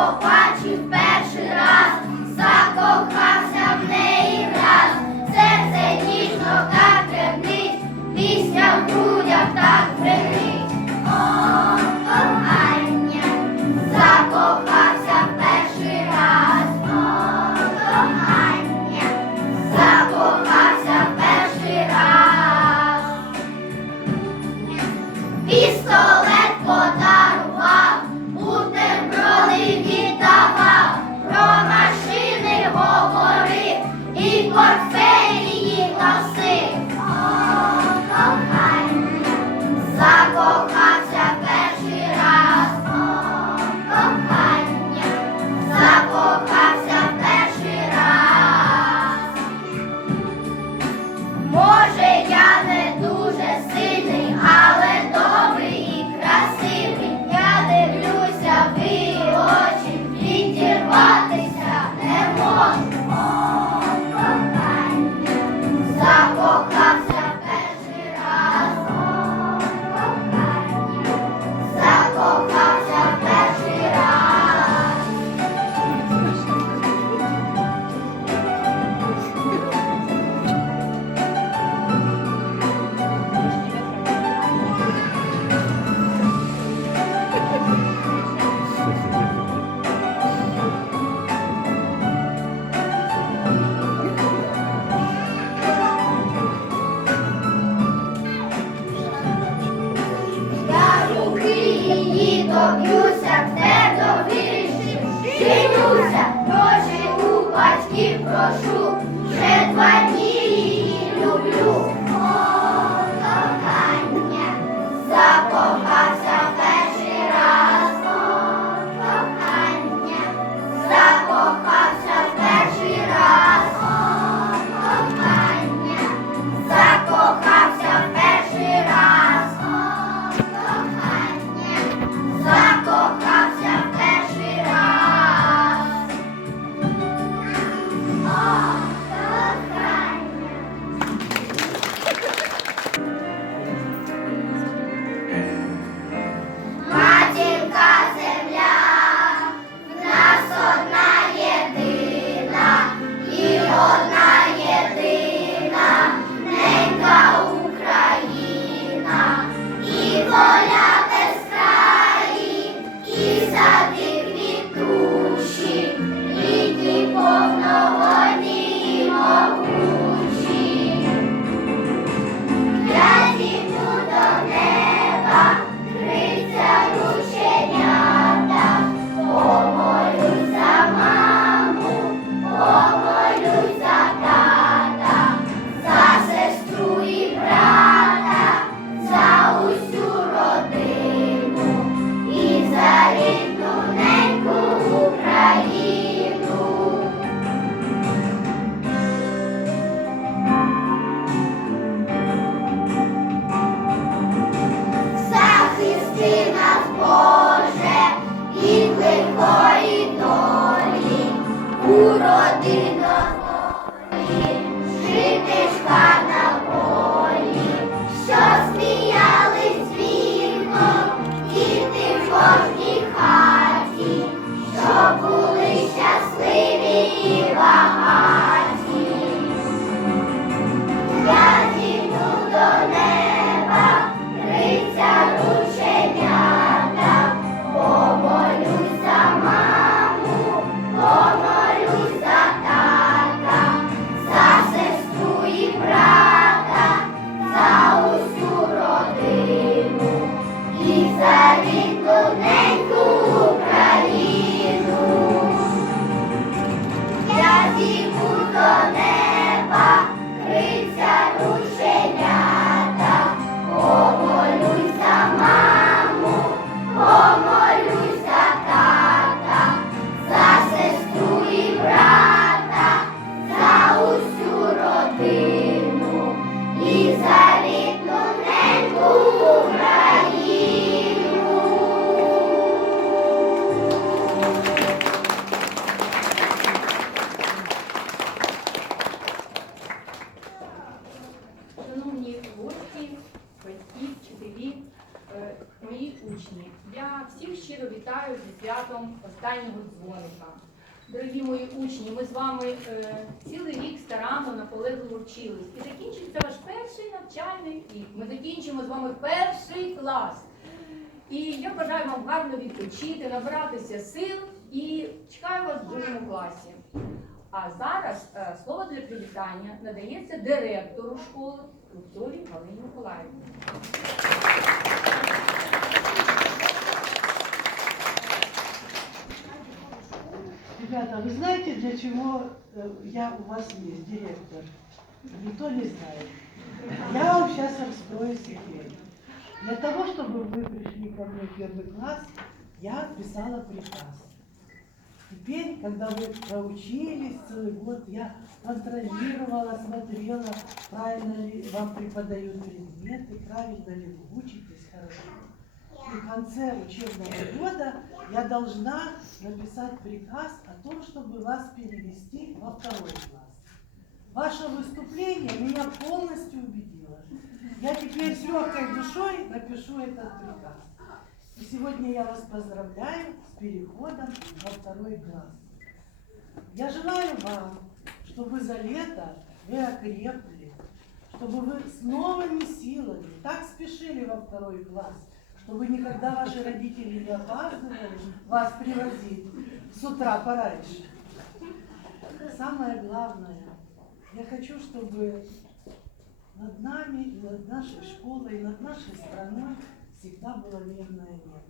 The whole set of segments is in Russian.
Opa! Останнього дзвоника. Дорогі мої учні, ми з вами е, цілий рік старанно, наполегливо вчились. І закінчується ваш перший навчальний рік. Ми закінчимо з вами перший клас. І я бажаю вам гарно відпочити, набратися сил і чекаю вас в другому класі. А зараз е, слово для привітання надається директору школи Рубцовій Галині Миколаївні. Ребята, вы знаете, для чего э, я у вас есть, директор? Никто не знает. Я вам сейчас раскрою секрет. Для того, чтобы вы пришли ко мне в первый класс, я писала приказ. Теперь, когда вы проучились целый год, я контролировала, смотрела, правильно ли вам преподают предметы, правильно ли вы учитесь хорошо. Конце учебного года я должна написать приказ о том, чтобы вас перевести во второй класс. Ваше выступление меня полностью убедило. Я теперь с легкой душой напишу этот приказ. И сегодня я вас поздравляю с переходом во второй класс. Я желаю вам, чтобы за лето вы окрепли, чтобы вы с новыми силами так спешили во второй класс, чтобы никогда ваши родители не опаздывали вас привозить с утра пораньше. Самое главное, я хочу, чтобы над нами, над нашей школой, над нашей страной всегда было мирное небо.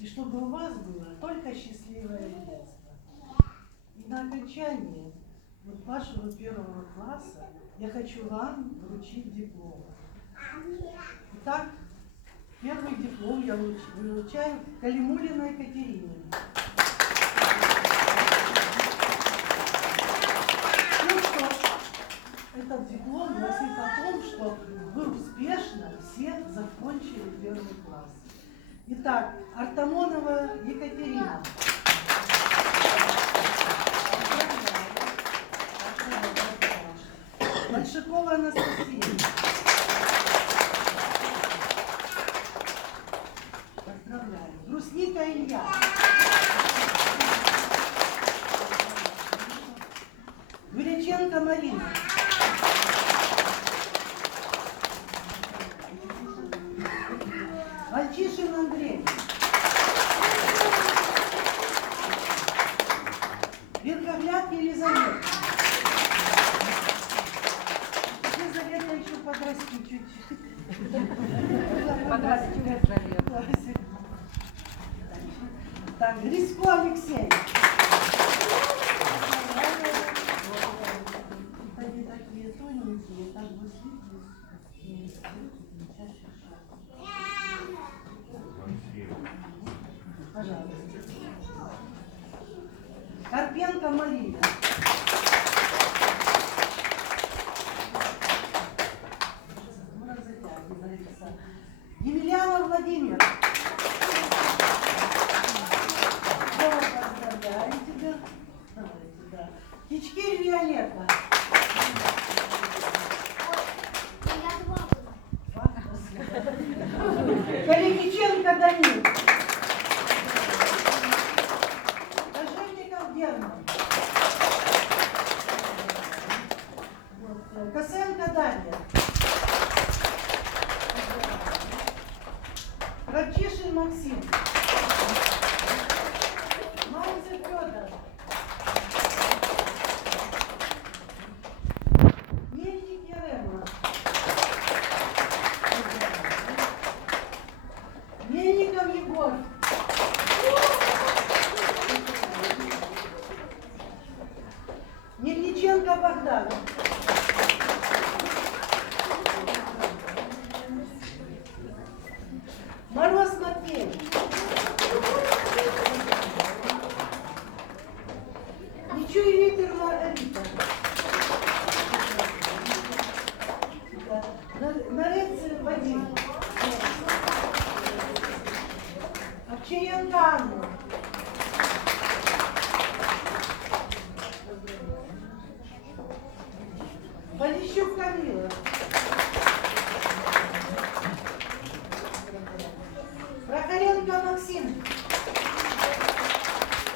И чтобы у вас было только счастливое детство. И на окончание вот вашего первого класса я хочу вам вручить диплом. Итак, первый диплом я вруч- вручаю Калимулиной Екатерине. Ну что, этот диплом гласит о том, что вы успешно все закончили первый класс. Итак, Артамонова Екатерина. Большакова Анастасия. Так, Грицко Koyalım. Чиянтанго. Полищук Камилов.